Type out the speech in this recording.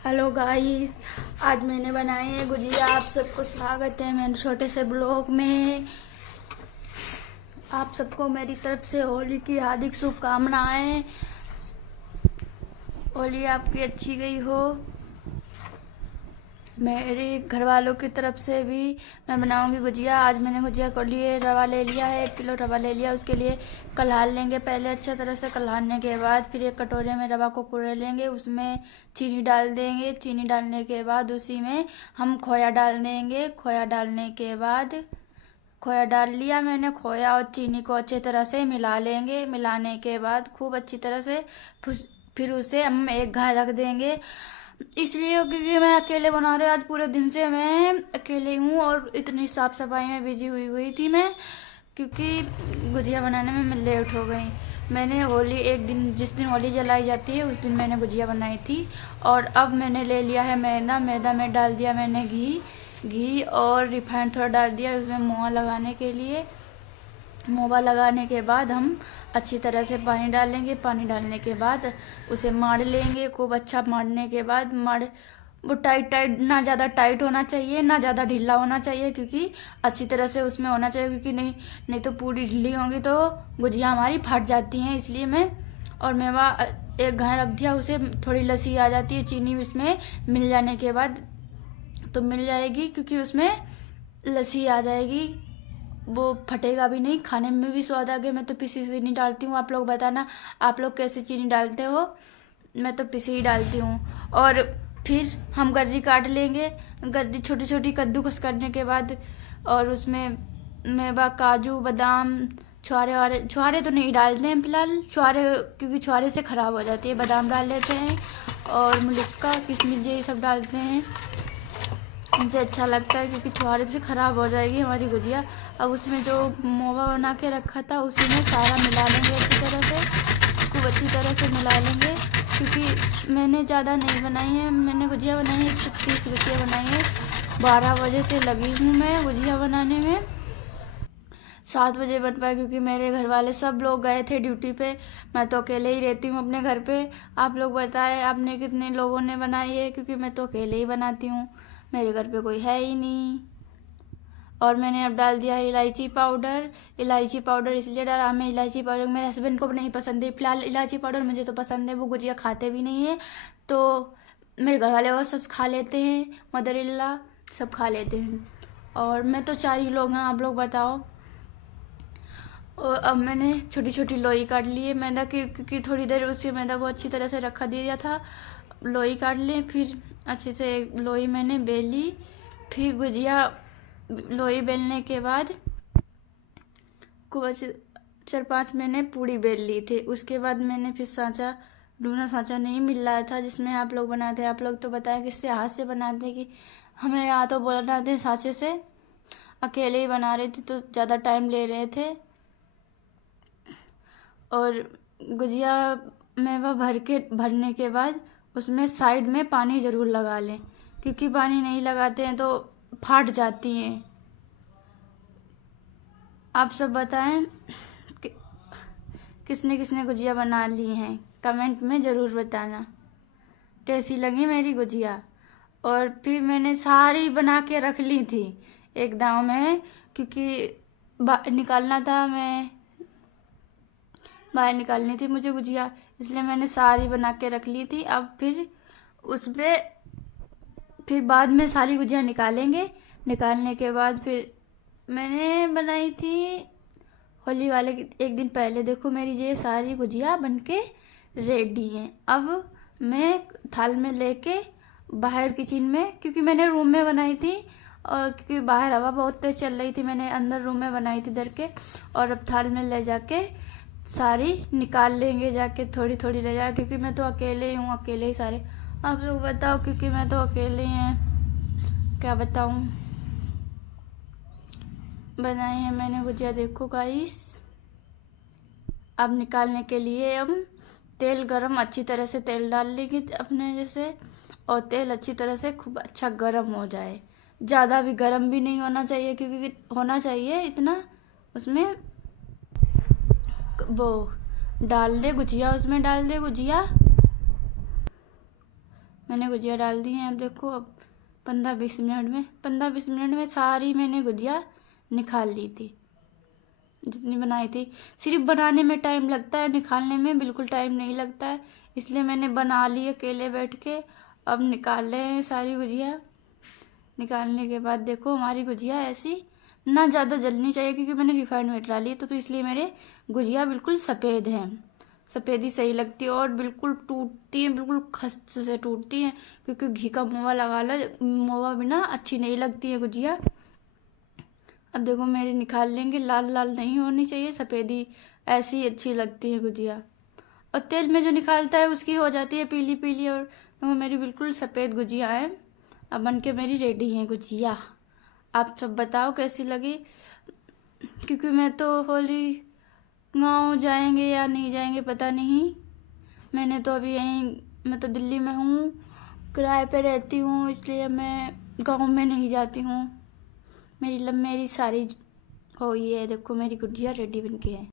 Hello guys, आज मैंने बनाई है गुजिया। आप सबको स्वागत है मेरे छोटे से ब्लॉग में। आप सबको मेरी तरफ से होली की हार्दिक शुभकामनाएं। होली आपकी अच्छी गई हो। मेरे घर वालों की तरफ से भी मैं बनाऊंगी गुजिया। आज मैंने गुजिया को लिए रवा ले लिया है, 1 किलो रवा ले लिया। उसके लिए कल्हार लेंगे पहले अच्छे तरह से। कल्हारने के बाद फिर एक कटोरे में रवा को कुरेल लेंगे, उसमें चीनी डाल देंगे। चीनी डालने के बाद उसी में हम खोया डाल देंगे। खोया डालने के बाद खोया डाल लिया मैंने। खोया और चीनी को अच्छे तरह से मिला लेंगे। मिलाने के बाद खूब अच्छी तरह से फिर उसे हम एक घाट रख देंगे। इसलिए क्योंकि मैं अकेले बना रही हूँ। आज पूरे दिन से मैं अकेले हूँ और इतनी साफ सफाई में बिजी हुई थी मैं, क्योंकि गुजिया बनाने में मैं लेट हो गई। मैंने होली एक दिन, जिस दिन होली जलाई जाती है उस दिन मैंने गुजिया बनाई थी। और अब मैंने ले लिया है मैदा। मैदा में डाल दिया मैंने घी और रिफाइंड थोड़ा डाल दिया उसमें मोआ लगाने के लिए। मोवा लगाने के बाद हम अच्छी तरह से पानी डालेंगे। पानी डालने के बाद उसे मार लेंगे। खूब अच्छा मारने के बाद वो टाइट ना ज़्यादा टाइट होना चाहिए ना ज़्यादा ढीला होना चाहिए, क्योंकि अच्छी तरह से उसमें होना चाहिए, क्योंकि नहीं तो पूरी ढीली होंगी तो गुजिया हमारी फट जाती हैं। इसलिए मैं और मेवा एक घाट रख दिया। उसे थोड़ी लस्सी आ जाती है, चीनी उसमें मिल जाने के बाद तो मिल जाएगी, क्योंकि उसमें लस्सी आ जाएगी, वो फटेगा भी नहीं, खाने में भी स्वाद आ गया। मैं तो पिसी चीनी डालती हूँ। आप लोग बताना आप लोग कैसे चीनी डालते हो। मैं तो पिसी ही डालती हूँ। और फिर हम गर्री काट लेंगे। गर्री छोटी छोटी कद्दूकस करने के बाद और उसमें मेवा, काजू, बादाम, छुहारे तो नहीं डालते हैं फिलहाल, छुहारे क्योंकि छुहारे से ख़राब हो जाती है। बादाम डाल लेते हैं और मुलक्का, किशमिश ये सब डालते हैं, इनसे अच्छा लगता है, क्योंकि छुहारे से ख़राब हो जाएगी हमारी गुजिया। अब उसमें जो मोवा बना के रखा था उसी में सारा मिला लेंगे अच्छी तरह से। खूब अच्छी तरह से मिला लेंगे, क्योंकि मैंने ज़्यादा नहीं बनाई है। मैंने गुजिया बनाई है 130 गुजिया बनाई है। 12 बजे से लगी हूँ मैं गुजिया बनाने में। 7 बजे बन पाए, क्योंकि मेरे घर वाले सब लोग गए थे ड्यूटी पे। मैं तो अकेले ही रहती हूँ अपने घर पे। आप लोग बताएं आपने कितने लोगों ने बनाई है, क्योंकि मैं तो अकेले ही बनाती हूँ, मेरे घर पे कोई है ही नहीं। और मैंने अब डाल दिया है इलायची पाउडर। इलायची पाउडर इसलिए डाला, हमें इलायची पाउडर मेरे हस्बैंड को भी नहीं पसंद है फिलहाल इलायची पाउडर। मुझे तो पसंद है, वो गुजिया खाते भी नहीं है। तो मेरे घर वाले और सब खा लेते हैं, मदर इन लॉ सब खा लेते हैं, और मैं तो 4 ही लोग हैं। आप लोग बताओ। और अब मैंने छोटी छोटी लोई काट ली है मैदा की, क्योंकि थोड़ी देर उससे मैदा को अच्छी तरह से रखा दिया था। लोई काट ली, फिर अच्छे से लोई मैंने बेली। फिर गुजिया लोई बेलने के बाद खूब अच्छे 4-5 मैंने पूड़ी बेल ली थी। उसके बाद मैंने फिर सांचा ढूंढा, सांचा नहीं मिल रहा था जिसमें आप लोग बनाते। आप लोग तो बताएं किससे हाथ से बनाते, कि हमें यहाँ तो बनाते हैं सांचे से। अकेले ही बना रही थी तो ज़्यादा टाइम ले रहे थे। और गुजिया मेवा भरने के बाद उसमें साइड में पानी ज़रूर लगा लें, क्योंकि पानी नहीं लगाते हैं तो फट जाती हैं। आप सब बताएं कि किसने किसने गुजिया बना ली हैं, कमेंट में ज़रूर बताना कैसी लगी मेरी गुजिया। और फिर मैंने सारी बना के रख ली थी एकदम में, क्योंकि निकालना था, मैं बाहर निकालनी थी मुझे गुजिया, इसलिए मैंने सारी बना के रख ली थी। अब फिर बाद में सारी गुजिया निकालेंगे। निकालने के बाद फिर मैंने बनाई थी होली वाले एक दिन पहले। देखो मेरी ये सारी गुजिया बनके रेडी हैं। अब मैं थाल में लेके बाहर किचन में, क्योंकि मैंने रूम में बनाई थी और क्योंकि बाहर हवा बहुत तेज चल रही थी, मैंने अंदर रूम में बनाई थी इधर के। और अब थाल में ले जाके सारी निकाल लेंगे जाके, थोड़ी थोड़ी ले जाके, क्योंकि मैं तो अकेले ही हूँ, अकेले ही सारे। आप लोग बताओ, क्योंकि मैं तो अकेले ही हैं, क्या बताऊँ। बनाई है मैंने गुजिया, देखो गाइस। अब निकालने के लिए हम तेल गरम अच्छी तरह से तेल डाल लेंगे अपने जैसे, और तेल अच्छी तरह से खूब अच्छा गरम हो जाए। ज़्यादा भी गरम भी नहीं होना चाहिए, क्योंकि होना चाहिए इतना उसमें वो डाल दे गुजिया, उसमें डाल दे गुजिया। मैंने गुजिया डाल दी हैं। अब देखो, अब 15-20 मिनट में सारी मैंने गुजिया निकाल ली थी, जितनी बनाई थी। सिर्फ बनाने में टाइम लगता है, निकालने में बिल्कुल टाइम नहीं लगता है, इसलिए मैंने बना ली अकेले बैठ के। अब निकाल रहे हैं सारी गुजिया। निकालने के बाद देखो, हमारी गुजिया ऐसी ना ज़्यादा जलनी चाहिए, क्योंकि मैंने रिफाइंड में डाली तो इसलिए मेरे गुजिया बिल्कुल सफ़ेद हैं। सफ़ेद ही सही लगती है और बिल्कुल टूटती हैं, बिल्कुल खस्त से टूटती हैं, क्योंकि घी का मोवा लगा लो, मोवा बिना अच्छी नहीं लगती है गुजिया। अब देखो मेरी निकाल लेंगे, लाल लाल नहीं होनी चाहिए, सफ़ेदी ऐसी ही अच्छी लगती है गुजिया। और तेल में जो निकालता है उसकी हो जाती है पीली पीली, और देखो मेरी बिल्कुल सफ़ेद गुजिया है। अब बन के मेरी रेडी है गुजिया। आप सब बताओ कैसी लगी, क्योंकि मैं तो होली गाँव जाएंगे या नहीं जाएंगे पता नहीं। मैंने तो अभी मैं तो दिल्ली में हूँ, किराए पे रहती हूँ, इसलिए मैं गाँव में नहीं जाती हूँ। मेरी सारी हो ये देखो, मेरी गुजिया रेडी बन के है।